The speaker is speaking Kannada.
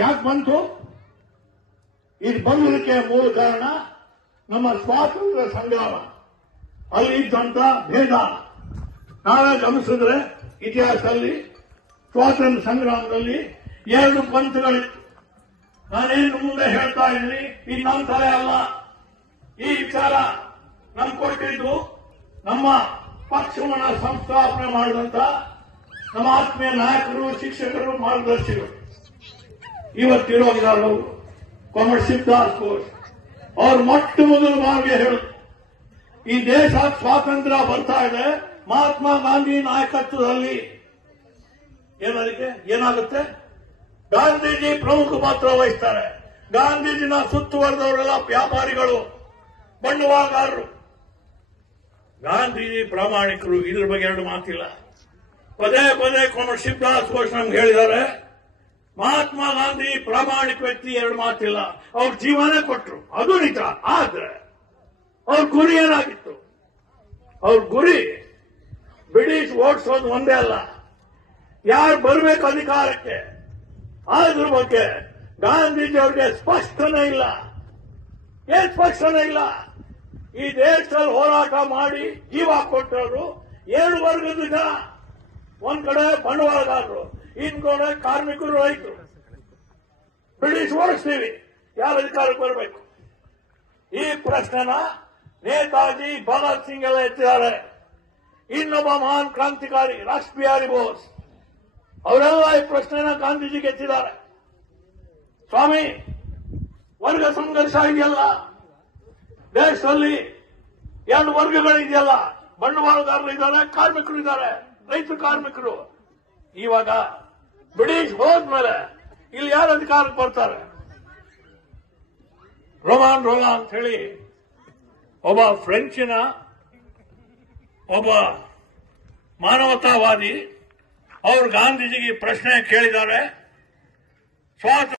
ಯಾಕೆ ಬಂತು? ಇದು ಬಂದದಕ್ಕೆ ಮೂಲ ಕಾರಣ ನಮ್ಮ ಸ್ವಾತಂತ್ರ್ಯ ಸಂಗ್ರಾಮ. ಅಲ್ಲಿ ಇದ್ದಂತ ಭೇದ ನಾವೇ ಗಮನಿಸಿದ್ರೆ ಇತಿಹಾಸದಲ್ಲಿ ಸ್ವಾತಂತ್ರ್ಯ ಸಂಗ್ರಾಮದಲ್ಲಿ 2 ಪಂಥಗಳಿತ್ತು. ನಾನೇನು ಮುಂದೆ ಹೇಳ್ತಾ ಇದ್ದೀನಿ, ಇದು ನಮ್ಮ ತಲೆ ಅಲ್ಲ. ಈ ವಿಚಾರ ನಮ್ಗೆ ಕೊಟ್ಟಿದ್ದು ನಮ್ಮ ಪಕ್ಷವನ್ನ ಸಂಸ್ಥಾಪನೆ ಮಾಡಿದಂತ ನಮ್ಮ ಆತ್ಮೀಯ ನಾಯಕರು, ಶಿಕ್ಷಕರು, ಮಾರ್ಗದರ್ಶಿಗಳು ಇವತ್ತಿರೋಗಿದ್ದಾರೆ. ಕಾಮರ್ಸ್ ಶಿವದಾಸ್ ಘೋಷ್ ಅವ್ರು ಮೊಟ್ಟ ಮೊದಲ ಬಾರಿಗೆ ಹೇಳು, ಈ ದೇಶ ಸ್ವಾತಂತ್ರ್ಯ ಬರ್ತಾ ಇದೆ ಮಹಾತ್ಮ ಗಾಂಧಿ ನಾಯಕತ್ವದಲ್ಲಿ. ಏನದಕ್ಕೆ ಏನಾಗುತ್ತೆ? ಗಾಂಧೀಜಿ ಪ್ರಮುಖ ಪಾತ್ರ ವಹಿಸ್ತಾರೆ. ಗಾಂಧೀಜಿನ ಸುತ್ತುವರೆದವರೆಲ್ಲ ವ್ಯಾಪಾರಿಗಳು, ಬಂಡವಾಳಗಾರರು. ಗಾಂಧೀಜಿ ಪ್ರಾಮಾಣಿಕರು, ಇದ್ರ ಬಗ್ಗೆ 2 ಮಾತಿಲ್ಲ. ಪದೇ ಪದೇ ಕಾಮರ್ಸ್ ಶಿವದಾಸ್ ಘೋಷ್ ನಮ್ಗೆ ಹೇಳಿದ್ದಾರೆ, ಮಹಾತ್ಮ ಗಾಂಧಿ ಪ್ರಾಮಾಣಿಕ ವ್ಯಕ್ತಿ, 2 ಮಾತಿಲ್ಲ. ಅವ್ರ ಜೀವನ ಕೊಟ್ಟರು, ಅದು ನಿಜ. ಆದ್ರೆ ಅವ್ರ ಗುರಿ ಏನಾಗಿತ್ತು? ಅವ್ರ ಗುರಿ ಬ್ರಿಟಿಷ್ ಓಡಿಸೋದು ಒಂದೇ ಅಲ್ಲ, ಯಾರು ಬರಬೇಕು ಅಧಿಕಾರಕ್ಕೆ ಅದ್ರ ಬಗ್ಗೆ ಗಾಂಧೀಜಿ ಅವ್ರಿಗೆ ಸ್ಪಷ್ಟನೆ ಇಲ್ಲ. ಏನ್ ಸ್ಪಷ್ಟನೆ ಇಲ್ಲ? ಈ ದೇಶದಲ್ಲಿ ಹೋರಾಟ ಮಾಡಿ ಜೀವ ಕೊಟ್ಟವರು 2 ವರ್ಗದ ಜನ. ಒಂದ್ ಕಡೆ ಬಂಡವಾಳಗಾರರು, ಇನ್ನೊಂದ್ ಕಡೆ ಕಾರ್ಮಿಕರು, ರೈತರು. ಬ್ರಿಟಿಷ್ ಓಡಿಸ್ತೀವಿ, ಯಾರು ಅಧಿಕಾರಕ್ಕೆ ಬರಬೇಕು? ಈ ಪ್ರಶ್ನೆನ ನೇತಾಜಿ, ಭಗತ್ ಸಿಂಗ್ ಎಲ್ಲ ಎತ್ತಿದ್ದಾರೆ. ಇನ್ನೊಬ್ಬ ಮಹಾನ್ ಕ್ರಾಂತಿಕಾರಿ ರಾಜ್ ಬಿಹಾರಿ ಬೋಸ್ ಅವರೆಲ್ಲ ಈ ಪ್ರಶ್ನೆನ ಗಾಂಧೀಜಿಗೆ ಎತ್ತಿದ್ದಾರೆ. ಸ್ವಾಮಿ, ವರ್ಗ ಸಂಘರ್ಷ ಇದೆಯಲ್ಲ ದೇಶದಲ್ಲಿ, 2 ವರ್ಗಗಳಿದೆಯಲ್ಲ, ಬಂಡವಾಳಗಾರರು ಇದ್ದಾರೆ, ಕಾರ್ಮಿಕರು ಇದ್ದಾರೆ, ರೈತ ಕಾರ್ಮಿಕರು. ಇವಾಗ ಬ್ರಿಟಿಷ್ ಹೋದ್ಮೇಲೆ ಇಲ್ಲಿ ಯಾರು ಅಧಿಕಾರಕ್ಕೆ ಬರ್ತಾರೆ? ರೋಮಾನ್ ರೋಲಾ ಅಂತ ಹೇಳಿ ಒಬ್ಬ ಫ್ರೆಂಚಿನ ಒಬ್ಬ ಮಾನವತಾವಾದಿ, ಅವರು ಗಾಂಧೀಜಿಗೆ ಪ್ರಶ್ನೆ ಕೇಳಿದ್ದಾರೆ. ಸ್ವಾತಂತ್ರ್ಯ